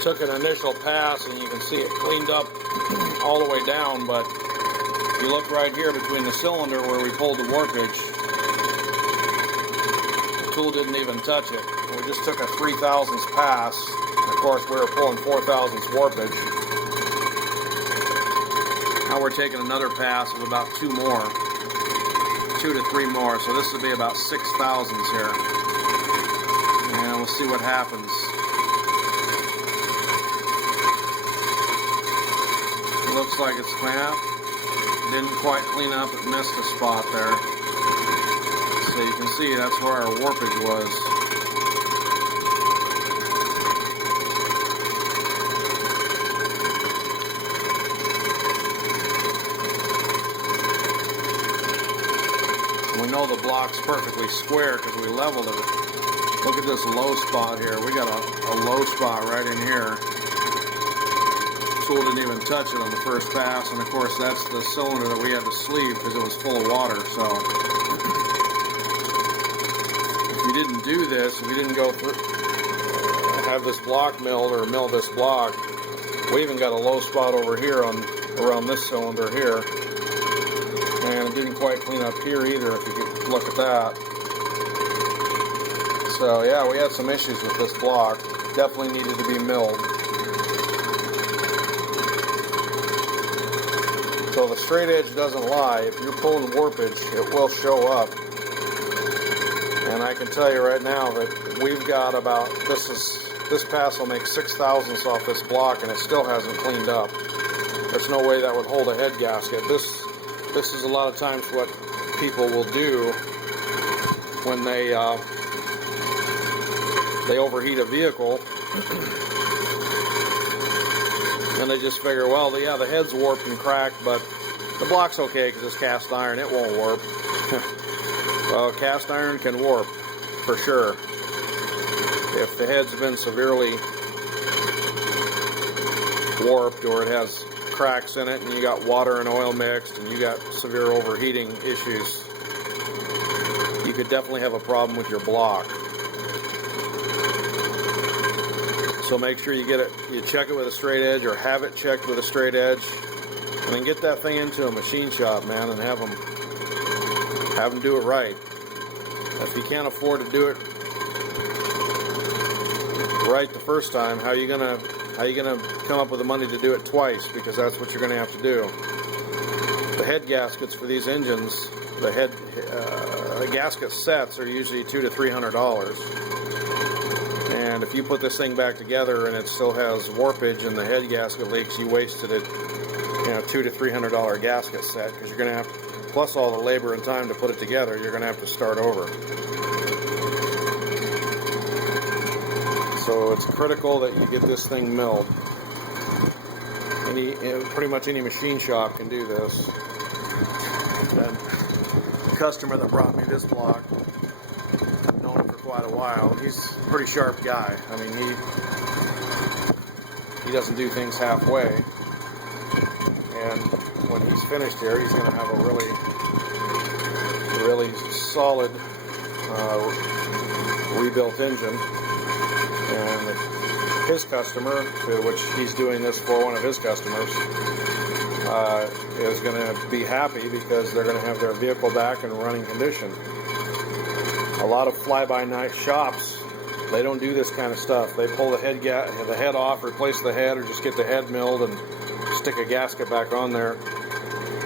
took an initial pass, and you can see it cleaned up all the way down, but if you look right here between the cylinder where we pulled the warpage, the tool didn't even touch it. We just took a 3/1000th pass. Of course, we were pulling 4/1000th warpage. Now we're taking another pass of about 2 to 3 more, so this will be about 6/1000ths here. And we'll see what happens. It looks like it's clean up. Didn't quite clean up, it missed a spot there. So you can see that's where our warpage was. We know the block's perfectly square because we leveled it. Look at this low spot here. We got a low spot right in here. Tool didn't even touch it on the first pass, and of course that's the cylinder that we had to sleeve because it was full of water. So if we didn't do this, if we didn't go through, have this block milled or mill this block, we even got a low spot over here on around this cylinder here, and it didn't quite clean up here either, if you could look at that. So yeah, we had some issues with this block. Definitely needed to be milled. So the straight edge doesn't lie. If you're pulling warpage, it will show up. And I can tell you right now that we've got about, this pass will make 6/1000ths off this block, and it still hasn't cleaned up. There's no way that would hold a head gasket. This is a lot of times what people will do when they overheat a vehicle. And they just figure, well, yeah, the head's warped and cracked, but the block's okay because it's cast iron, it won't warp. Well, cast iron can warp, for sure. If the head's been severely warped, or it has cracks in it, and you got water and oil mixed, and you got severe overheating issues, you could definitely have a problem with your block. So make sure you get it, you check it with a straight edge, or have it checked with a straight edge, and then get that thing into a machine shop, man, and have them do it right. If you can't afford to do it right the first time, how are you gonna come up with the money to do it twice? Because that's what you're gonna have to do. The head gaskets for these engines, the gasket sets are usually $200 to $300. And if you put this thing back together and it still has warpage and the head gasket leaks, you wasted it, $200 to $300 gasket set, because you're going to have, plus all the labor and time to put it together, you're going to have to start over. So it's critical that you get this thing milled. Pretty much any machine shop can do this. And the customer that brought me this block, I've known him for quite a while. He's a pretty sharp guy. I mean, he doesn't do things halfway. And when he's finished here, he's going to have a really solid rebuilt engine. And his customer, to which he's doing this for one of his customers, is going to be happy because they're going to have their vehicle back in running condition. A lot of fly-by-night shops, they don't do this kind of stuff. They pull the head off, replace the head, or just get the head milled and stick a gasket back on there.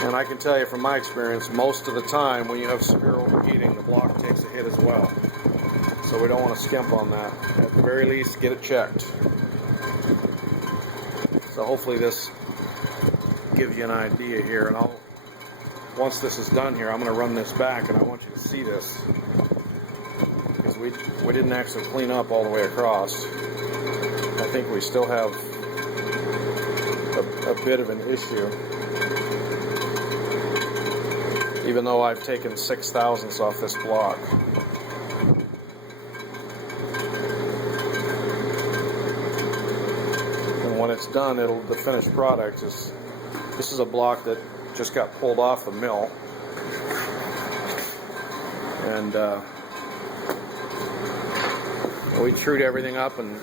And I can tell you from my experience, most of the time when you have severe overheating, the block takes a hit as well. So we don't want to skimp on that. At the very least, get it checked. So hopefully this gives you an idea here. And once this is done here, I'm going to run this back, and I want you to see this, because we didn't actually clean up all the way across. I think we still have a bit of an issue, even though I've taken 6/1000ths off this block. And when it's done, the finished product is, this is a block that just got pulled off the mill, and we trued everything up and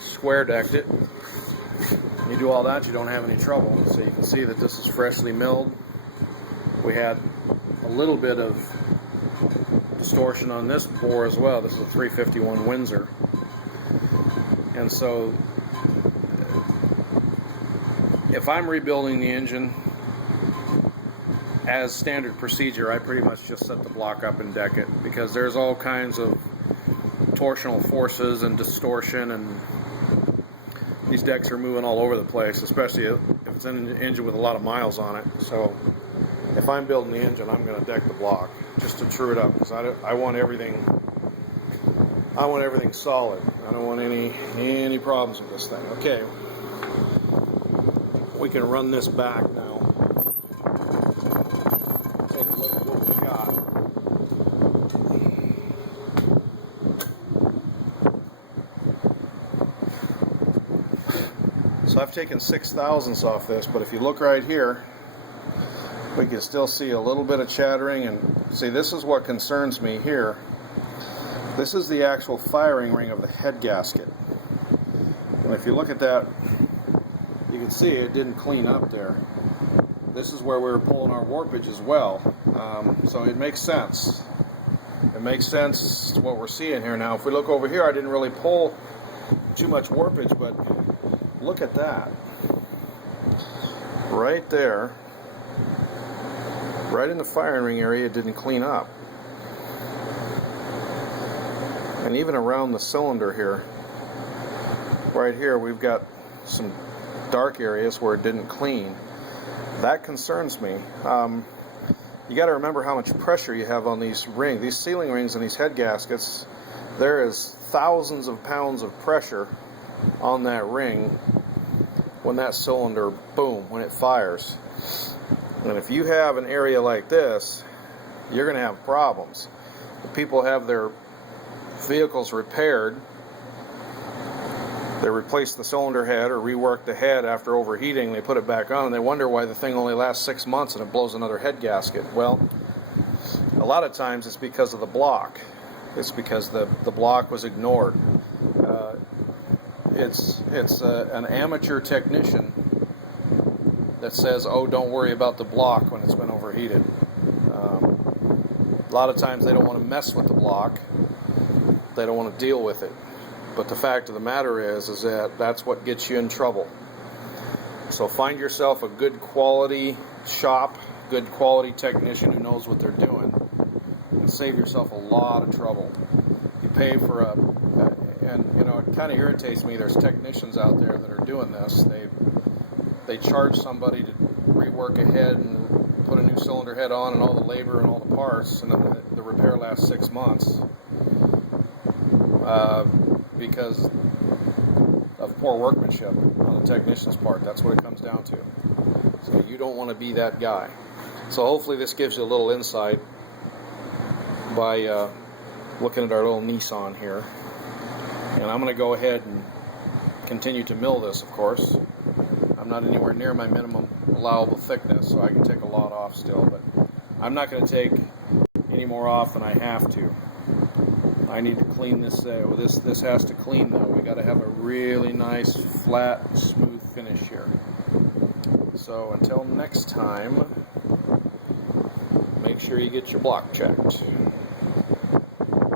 square decked it. You do all that, you don't have any trouble. So you can see that this is freshly milled. We had a little bit of distortion on this bore as well. This is a 351 Windsor. And so if I'm rebuilding the engine as standard procedure, I pretty much just set the block up and deck it, because there's all kinds of torsional forces and distortion, and these decks are moving all over the place, especially if it's an engine with a lot of miles on it. So if I'm building the engine, I'm going to deck the block just to true it up, because I want everything solid. I don't want any problems with this thing. Okay, we can run this back now. Take a look at what we got. So I've taken 6/1000ths off this, but if you look right here, we can still see a little bit of chattering. And see, this is what concerns me here. This is the actual firing ring of the head gasket. And if you look at that, you can see it didn't clean up there. This is where we were pulling our warpage as well. So it makes sense. It makes sense what we're seeing here. Now, if we look over here, I didn't really pull too much warpage, but look at that. Right there, right in the firing ring area, it didn't clean up. And even around the cylinder here, right here, we've got some dark areas where it didn't clean. That concerns me. You got to remember how much pressure you have on these rings, these sealing rings and these head gaskets. There is thousands of pounds of pressure on that ring when that cylinder, boom, when it fires. And if you have an area like this, you're going to have problems. If people have their vehicles repaired, they replace the cylinder head or rework the head after overheating, they put it back on, and they wonder why the thing only lasts 6 months and it blows another head gasket. Well, a lot of times it's because of the block. It's because the block was ignored. It's an amateur technician that says, oh, don't worry about the block when it's been overheated. A lot of times they don't want to mess with the block. They don't want to deal with it. But the fact of the matter is that that's what gets you in trouble. So find yourself a good quality shop, good quality technician who knows what they're doing, and save yourself a lot of trouble. You pay for and you know, it kind of irritates me. There's technicians out there that are doing this. They charge somebody to rework a head and put a new cylinder head on and all the labor and all the parts, and then the repair lasts 6 months. Because of poor workmanship on the technician's part. That's what it comes down to. So you don't want to be that guy. So hopefully this gives you a little insight by looking at our little Nissan here. And I'm going to go ahead and continue to mill this, of course. I'm not anywhere near my minimum allowable thickness, so I can take a lot off still, but I'm not going to take any more off than I have to. I need to clean this. This has to clean though. We got to have a really nice, flat, smooth finish here. So until next time, make sure you get your block checked.